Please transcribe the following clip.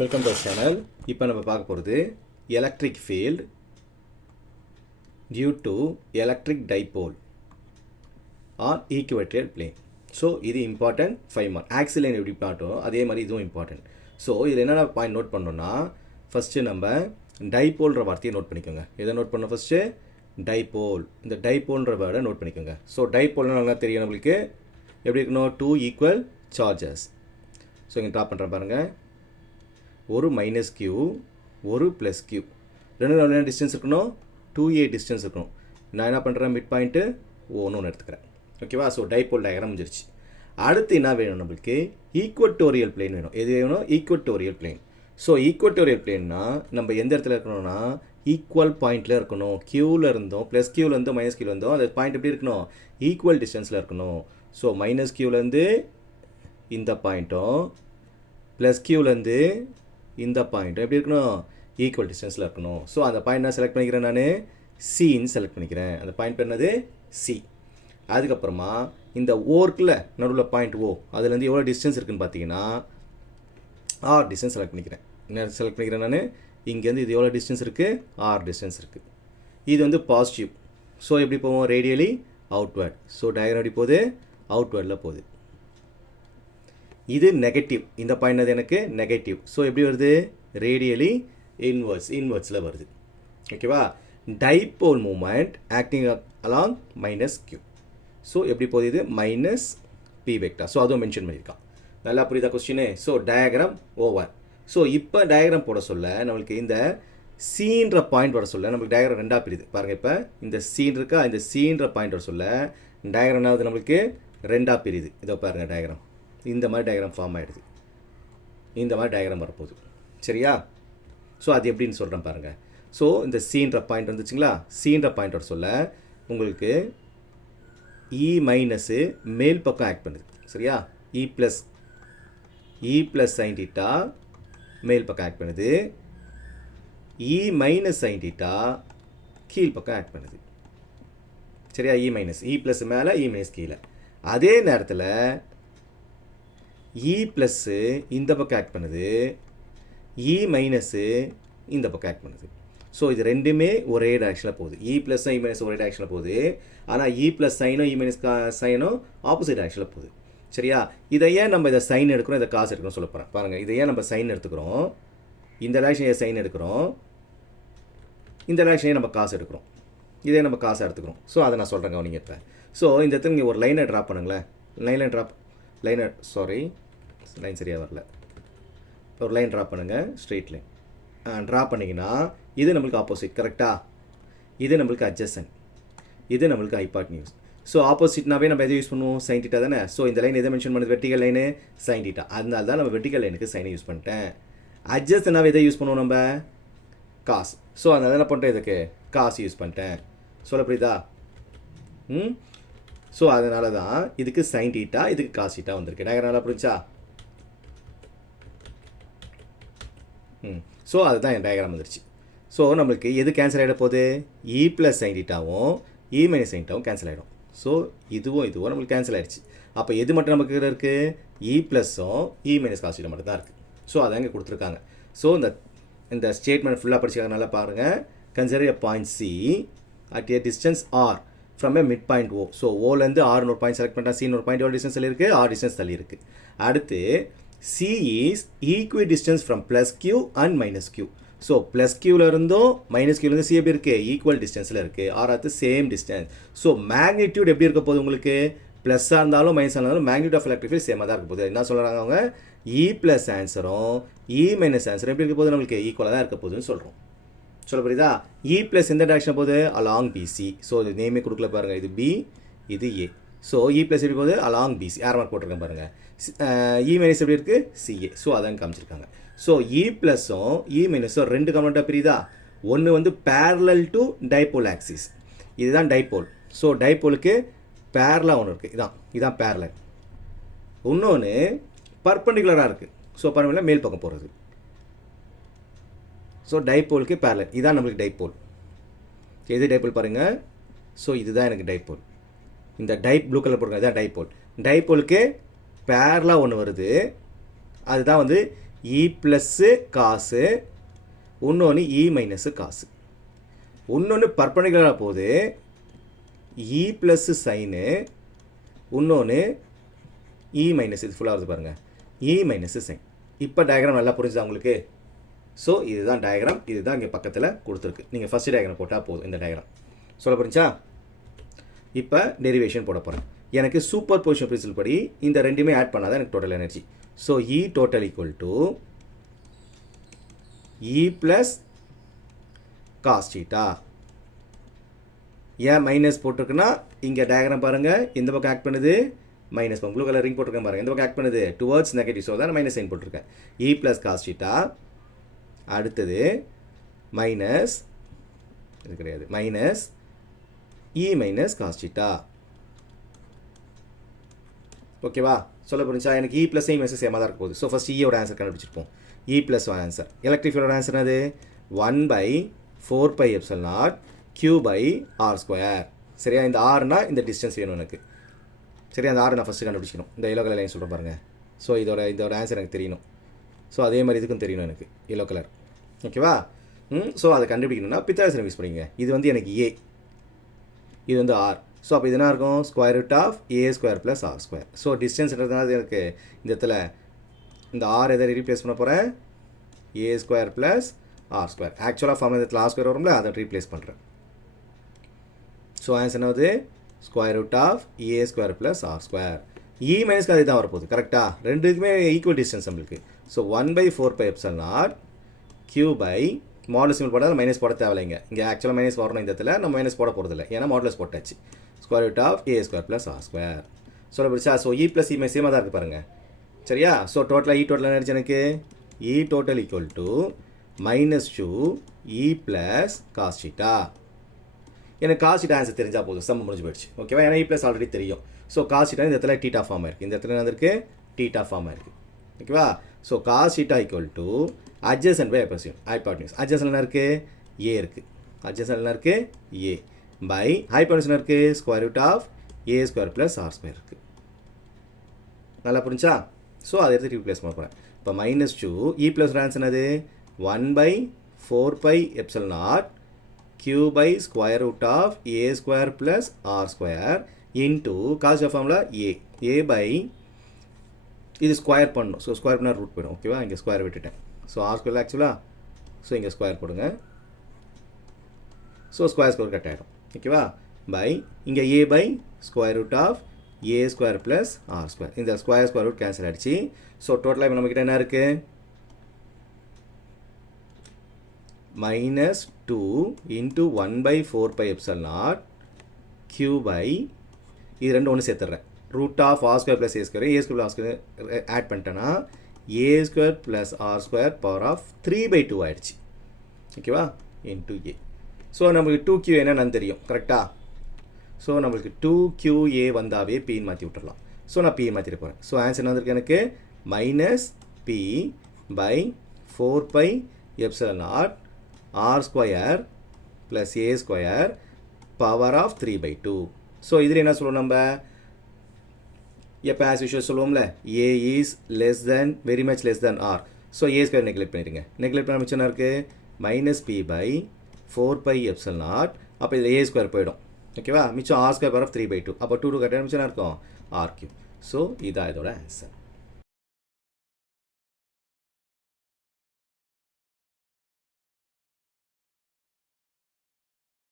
Welcome to channel. இப்போ நம்ம பார்க்க போகிறது electric field due to electric dipole on equatorial plane. So இது இம்பார்ட்டன்ட் 5 மார்க். ஆக்சில் லைன் எப்படி பார்த்தோம் அதே மாதிரி இதுவும் இம்பார்ட்டன்ட். ஸோ இதில் என்னென்ன பாயிண்ட் நோட் பண்ணோன்னா, ஃபஸ்ட்டு நம்ம டைபோல்ன்ற வார்த்தையை நோட் பண்ணிக்கோங்க. எதை நோட் பண்ணோம்? First dipole. இந்த டைபோல்ன்ற வேர்டை நோட் பண்ணிக்கோங்க. ஸோ டைபோல்னு நல்லா தெரியும் நம்மளுக்கு. எப்படி இருக்கணும்? 2 ஈக்குவல் சார்ஜஸ். ஸோ இங்கே ட்ரா பண்ணுறேன் பாருங்கள். ஒரு மைனஸ் கியூ, ஒரு ப்ளஸ் கியூ, ரெண்டு டிஸ்டன்ஸ் இருக்கணும், 2a டிஸ்டன்ஸ் இருக்கணும். நான் என்ன பண்ணுறேன்? மிட் பாயிண்ட்டு ஒன்று எடுத்துக்கிறேன். ஓகேவா? ஸோ டைபோல் டயக்ராம் முடிஞ்சிருச்சு. அடுத்து என்ன வேணும் நம்மளுக்கு? ஈக்குவட்டோரியல் பிளேன் வேணும். எது வேணும்? Equatorial plane. ஸோ ஈக்குவட்டோரியல் பிளேன்னா நம்ம எந்த இடத்துல இருக்கணும்னா ஈக்குவல் பாயிண்டில் இருக்கணும். க்யூவில் இருந்தோம், ப்ளஸ் க்யூவிலேருந்தோ மைனஸ் க்யூவில் இருந்தோம், அந்த பாயிண்ட் எப்படி இருக்கணும்? ஈக்குவல் டிஸ்டன்ஸில் இருக்கணும். ஸோ மைனஸ் க்யூவிலேருந்து இந்த பாயிண்ட்டும் ப்ளஸ் க்யூவிலேருந்து இந்த பாயிண்ட்டும் எப்படி இருக்கணும்? ஈக்குவல் டிஸ்டன்ஸில் இருக்கணும். ஸோ அந்த பாயிண்ட் நான் செலக்ட் பண்ணிக்கிறேன். நான் சின்னு செலக்ட் பண்ணிக்கிறேன். அந்த பாயிண்ட் பேர் என்னது? சி. அதுக்கப்புறமா இந்த ஓர்க்கில் நடுவில் பாயிண்ட் ஓ, அதுலேருந்து எவ்வளோ டிஸ்டன்ஸ் இருக்குதுன்னு பார்த்தீங்கன்னா ஆர் டிஸ்டன்ஸ் செலக்ட் பண்ணிக்கிறேன். என்ன செலக்ட் பண்ணிக்கிறேன் நான்? இங்கேருந்து இது எவ்வளோ டிஸ்டன்ஸ் இருக்குது? ஆர் டிஸ்டன்ஸ் இருக்குது. இது வந்து பாசிட்டிவ். ஸோ எப்படி போவோம்? Radially outward. ஸோ டயக்ராம் எப்படி போகுது? அவுட்வேர்டில் போகுது. இது நெகட்டிவ். இந்த பாயிண்ட் அது எனக்கு நெகட்டிவ். ஸோ எப்படி வருது? ரேடியலி இன்வர்ட்ஸில் வருது. ஓகேவா? Dipole moment acting along minus Q. So எப்படி போகுது? இது மைனஸ் பி வெக்டார். ஸோ அதுவும் மென்ஷன் பண்ணியிருக்கான். நல்லா புரியுதா கொஸ்டினு? So diagram over. ஸோ இப்போ டயக்ராம் போட சொல்ல நம்மளுக்கு இந்த சீன்ற பாயிண்ட் வர சொல்ல நம்மளுக்கு டயக்ராம் ரெண்டாக பிரியுது பாருங்கள். இப்போ இந்த சீன் இருக்கா, இந்த சீன்ற பாயிண்ட் வர சொல்ல டயக்ராம் என்னாவது நம்மளுக்கு ரெண்டாக பிரியுது. இதோ பாருங்கள் டயக்ராம். இந்த மாதிரி டயக்ராம் ஃபார்ம் ஆகிடுது. இந்த மாதிரி டயக்ராம் வரப்போகுது. சரியா? ஸோ அது எப்படின்னு சொல்கிறேன் பாருங்கள். ஸோ இந்த சீன்ற பாயிண்ட் வந்துச்சுங்களா? சீன்ற பாயிண்ட் வர சொல்ல உங்களுக்கு இ மைனஸு மேல் பக்கம் ஆக்ட் பண்ணுது. சரியா? இ ப்ளஸ் சைன் தீட்டா மேல் பக்கம் ஆக்ட் பண்ணுது. இ மைனஸ் சைன் தீட்டா கீழ் பக்கம் ஆக்ட் பண்ணுது. சரியா? இ மைனஸ், இ ப்ளஸ் மேலே, இ மைனஸ் கீழே. அதே நேரத்தில் இ ப்ளஸ்ஸு இந்த பக்கம் ஆக்ட் பண்ணுது, இ மைனஸு இந்த பக்கம் ஆக்ட் பண்ணுது. ஸோ இது ரெண்டுமே ஒரே டைரக்ஷனில் போகுது. இ ப்ளஸ்ஸும் இ மைனஸ் ஒரே டைரக்ஷனில் போகுது. ஆனால் இ ப்ளஸ் சைனும் இ மைனஸ் சைனும் ஆப்போசிட் டைரக்ஷனில் போகுது. சரியா? இதை ஏன் நம்ம இதை சைன் எடுக்கிறோம், இதை காசு எடுக்கிறோம் சொல்ல போகிறேன் பாருங்கள். இதை ஏன் நம்ம சைன் எடுத்துக்கிறோம்? இந்த டைரக்ஷன் சைன் எடுக்கிறோம், இந்த டைரக்ஷனே நம்ம காசு எடுக்கிறோம், இதே நம்ம காசை எடுத்துக்கிறோம். ஸோ அதை நான் சொல்கிறேங்க நீங்கள் இப்போ. ஸோ இந்த இடத்துல நீங்கள் ஒரு லைனை ட்ராப் பண்ணுங்களேன். லைன் சரியாக வரல. ஒரு லைன் ட்ராப் பண்ணுங்கள், ஸ்ட்ரெயிட் லைன் ட்ராப் பண்ணிங்கன்னா இது நம்மளுக்கு ஆப்போசிட். கரெக்டாக? இது நம்மளுக்கு அட்ஜசன்ட், இது நம்மளுக்கு ஹைபாட்னியூஸ். ஸோ ஆப்போசிட்னாவே நம்ம எதை யூஸ் பண்ணுவோம்? சைன் தீட்டா தானே. ஸோ இந்த லைன் எதை மென்ஷன் பண்ணுது? Vertical line, sine theta. அதனால தான் நம்ம வெர்டிகல் லைனுக்கு சைனை யூஸ் பண்ணிட்டேன். அட்ஜசன்ட்னாவே எதை யூஸ் பண்ணுவோம்? நம்ம காஸ். ஸோ அதனால என்ன பண்ணுறேன்? இதுக்கு காசு யூஸ் பண்ணிட்டேன். சொல்ல புரியுதா? ஸோ அதனால தான் இதுக்கு சைன் தீட்டா, இதுக்கு காஸ் தீட்டா வந்திருக்கு. டயக்ராம் நல்லா புரிஞ்சா? ஸோ அதுதான் என் டயக்ராம் வந்துருச்சு. ஸோ நம்மளுக்கு எது கேன்சல் ஆகிட போகுது? இ plus sine தீட்டாவும் E minus sign தீட்டாவும் cancel ஆகிடும். ஸோ இதுவும் நம்மளுக்கு கேன்சல் ஆகிடுச்சு. அப்போ எது மட்டும் நமக்கு இருக்குது? இ ப்ளஸ்ஸும் இ மைனஸ் காஸ் தீட்டா மட்டும் தான் இருக்குது. ஸோ அதை இங்கே கொடுத்துருக்காங்க. ஸோ இந்த ஸ்டேட்மெண்ட் ஃபுல்லாக படிச்சுக்காங்க. நல்லா பாருங்கள். Consider a point c at a distance r from a mid point o. So ஓலேருந்து ஆர்னு ஒரு பாயிண்ட் செலக்ட் பண்ணிட்டா, சின்னு ஒரு பாயிண்ட் எவ்வளோ டிஸ்டன்ஸ் தள்ளி இருக்குது? ஆர் டிஸ்டன்ஸ் தள்ளி இருக்குது. அடுத்து C is equidistant from plus Q and minus Q. So plus கியூவில் இருந்தும் மைனஸ் கியூவில் சி எப்படி இருக்குது? ஈக்குவல் டிஸ்டன்ஸில் இருக்குது. ஆர் ஆத்து சேம் டிஸ்டன்ஸ். ஸோ மேக்னிடியூட் எப்படி இருக்க போகுது உங்களுக்கு? ப்ளஸ்ஸாக இருந்தாலும் மைனஸாக இருந்தாலும் மேக்னிடியூட் ஆஃப் எலக்ட்ரிக் ஃபீல்ட் சேமாக தான் இருக்க போகுது. என்ன சொல்கிறாங்க அவங்க? இ ப்ளஸ் ஆன்சரும் இ மைனஸ் ஆன்சரும் எப்படி இருக்க போகுது? நம்மளுக்கு ஈக்குவலாக தான் இருக்க போகுதுன்னு சொல்கிறோம். சொல்ல புரியுதா? இ ப்ளஸ் எந்த டேரக்ஷன் போகுது? Along PC. ஸோ இது நேமே கொடுக்கல பாருங்கள். இது பி, இது ஏ. ஸோ இ ப்ளஸ் எப்படி போகுது? Along PC. ஏர் மார்க் போட்டிருக்கேன் பாருங்கள். இ மைனஸ் எப்படி இருக்குது? சிஏ. ஸோ அதான் காமிச்சிருக்காங்க. ஸோ இ ப்ளஸும் இ மைனஸும் ரெண்டு கமெண்ட்டாக பிரியுதா? ஒன்று வந்து பேரலல் டு டைபோல் ஆக்சிஸ். இதுதான் டைபோல். ஸோ டைபோலுக்கு பேரலாக ஒன்று இருக்குது. இதான் பேரலல். இன்னொன்று பர்பண்டிகுலராக இருக்குது. ஸோ பர்பண்டிகுலர் மேல் பக்கம் போகிறது. ஸோ டைபோலுக்கு பேரலல். இதான் நம்மளுக்கு டைபோல். எது டைபோல் பாருங்கள். ஸோ இதுதான் எனக்கு டைபோல். இந்த ப்ளூ கலர் போடுங்க, இதுதான் டைபோல். டைபோலுக்கு பேரலாக ஒன்று வருது. அதுதான் வந்து இ ப்ளஸ்ஸு காசு, இன்னொன்று இ மைனஸு காசு. இன்னொன்று பர்பண்டிகுலராக போகுது, இ ப்ளஸ்ஸு சைனு, இன்னொன்று இ மைனஸ், இது ஃபுல்லாக வருது பாருங்கள், இ மைனஸு சைன். இப்போ டயக்ராம் நல்லா புரிஞ்சுதா உங்களுக்கு? ஸோ இதுதான் டயக்ராம், இதுதான் இங்கே பக்கத்தில் கொடுத்துருக்கு. நீங்கள் ஃபஸ்ட்டு டயக்ராம் போட்டால் போதும். இந்த டயக்ராம் சொல்ல புரிஞ்சா? இப்போ டெரிவேஷன் போட போகிறேன். எனக்கு சூப்பர் பொசிஷன் பிரின்சிபல் படி இந்த ரெண்டுமே ஆட் பண்ணாதான் எனக்கு total energy. So E total equal to E plus cos theta. ஏன் மைனஸ் போட்டிருக்குன்னா இங்கே டயக்ராம் பாருங்கள், இந்த பக்கம் ஆக்ட் பண்ணுது மைனஸ், ப்ளூ கலர் ரிங் போட்டிருக்கேன் பாருங்கள், இந்த பக்கம் ஆக்ட் பண்ணுது டுவர்ட்ஸ் நெகட்டிவ், ஸோ தான் மைனஸ் சைன் போட்டிருக்கேன். இ ப்ளஸ் காஸ் தீட்டா, அடுத்தது மைனஸ், இது கிடையாது, minus E minus cos theta. ஓகேவா? சொல்ல புரிஞ்சா? எனக்கு இ ப்ளஸ் இ மைனஸ் சேமாக தான் இருக்க போகுது. ஸோ ஃபஸ்ட் ஈயோட ஆன்சர் கண்டுபிடிச்சிருப்போம். இ ப்ளஸ் ஆன்சர், எலக்ட்ரிக் ஃபீல்டோட ஆன்சர் அது 1/4πε0 q/r². சரியா? இந்த ஆர்னா இந்த டிஸ்டன்ஸ் வேணும் எனக்கு. சரியா? அந்த ஆர் நான் ஃபஸ்ட்டு கண்டுபிடிச்சிக்கணும். இந்த எல்லோ கலர் லைன் சொல்கிறேன் பாருங்கள். ஸோ இதோட ஆன்சர் எனக்கு தெரியணும். ஸோ அதே மாதிரி இதுக்கும் தெரியணும் எனக்கு, எல்லோ கலர். ஓகேவா? ஸோ அதை கண்டுபிடிக்கணும்னா பித்தாகரஸ் யூஸ் பண்ணிங்க. இது வந்து எனக்கு ஏ, இது வந்து ஆர். ஸோ அப்போ இது என்ன இருக்கும்? √a² + r². ஸோ டிஸ்டன்ஸ்ன்றதுனால எனக்கு இந்த இடத்துல இந்த ஆர் எதை ரீப்ளேஸ் பண்ண போகிறேன்? a² + r². ஆக்சுவலாக ஃபார்ம் இந்த இடத்துல r² வரும்ல, அதை ரீப்ளேஸ் பண்ணுறேன். ஸோ ஆன்சர் என்னது? √a² + r². இ மைனஸ்க்கு அதே தான் வரப்போகுது. கரெக்டாக? ரெண்டுக்குமே ஈக்குவல் டிஸ்டன்ஸ் நம்மளுக்கு. ஸோ 1/4πε0 q/ மாடல் சிம்பிள் போட்டால் மைனஸ் போட தேவையில்லைங்க. இங்கே ஆக்சுவலாக மைனஸ் வரணும், இந்த இடத்துல நம்ம மைனஸ் போட போகிறதில்ல, ஏன்னா மாடலஸ் போட்டாச்சு. √a² + r². சொல்ல பிடிச்சா? ஸோ இ ப்ளஸ் இ மைனஸ் சேமாக தான் இருக்குது பாருங்கள். சரியா? ஸோ டோட்டலாக இ டோட்டல் என்ன எனக்கு? E total equal to -2 E plus cos theta. எனக்கு காஸ் தீட்டா ஆன்சர் தெரிஞ்சால் போதும், சம் முடிஞ்சு போயிடுச்சு. ஓகேவா? ஏன்னா இ ப்ளஸ் ஆல்ரெடி தெரியும். ஸோ காஸ் தீட்டா இந்த இடத்துல டீட்டா ஃபார்ம் ஆயிருக்கு, இந்த இடத்துல என்ன இருக்குது? டீட்டா ஃபார்ம் ஆயிருக்கு. ஓகேவா? So cos theta equal to adjacent by hypotenuse. Adjacent என்ன இருக்குது? ஏ இருக்குது. அட்ஜசன்ட் என்ன இருக்குது? ஏ பை ஹைபாட்னியூஸ் என்ன இருக்குது? √a² + r² இருக்குது. நல்லா புரிஞ்சா? ஸோ அதை எடுத்து ரீப்ளேஸ் பண்ண போகிறேன். இப்போ -2 இ ப்ளஸ் ஆன்சர் என்னது? 1/4πε0 q/√a² + r² into cos formula A by இது ஸ்கொயர் பண்ணணும். ஸோ ஸ்கொயர் பண்ணால் ரூட் போயிடும். ஓகேவா? இங்கே ஸ்கொயர் விட்டுட்டேன். ஸோ r² ஆக்சுவலாக, ஸோ இங்கே ஸ்கொயர் போடுங்க. ஸோ ஸ்கொயர் கட் ஆகிடும். ஓகேவா? பை இங்கே a பை √a² + r². இந்த ஸ்கொயர் ரூட் கேன்சல் ஆகிடுச்சு. ஸோ டோட்டலாக இப்போ நம்மக்கிட்ட என்ன இருக்குது? -2 இன்ட்டு 1/4πε0 q/, இது ரெண்டு ஒன்று சேர்த்துட்றேன், √r² + a² r² ஆட் பண்ணிட்டேன்னா a² + r² ⁻³ ஆகிடுச்சு. ஓகேவா? இன்ட்டு ஏ. ஸோ நம்மளுக்கு 2q என்னன்னு தெரியும். கரெக்டாக? ஸோ நம்மளுக்கு 2qa வந்தாவே பின்னு மாற்றி விட்டுடலாம். ஸோ நான் பி மாற்றிட்டு போகிறேன். ஸோ ஆன்சர் என்ன வந்திருக்கு எனக்கு? -p/4πε0 r² + a² ⁻³ ஸோ இதில் என்ன சொல்லுவோம் நம்ம? எப்போ ஆஸ் யூஷுவல் சொல்லுவோம்ல, a is less than, very much less than r. So a² neglect பண்ணிடுங்க. நெக்லெக்ட் பண்ண மிச்சம் என்ன இருக்குது? -p/4πε0. அப்போ இதில் a² போயிடும். ஓகேவா? மிச்சம் r² ⁻³ அப்போ 2 கட்ட மிச்சம் இருக்கும் r³. ஸோ இதான் இதோட ஆன்சர்.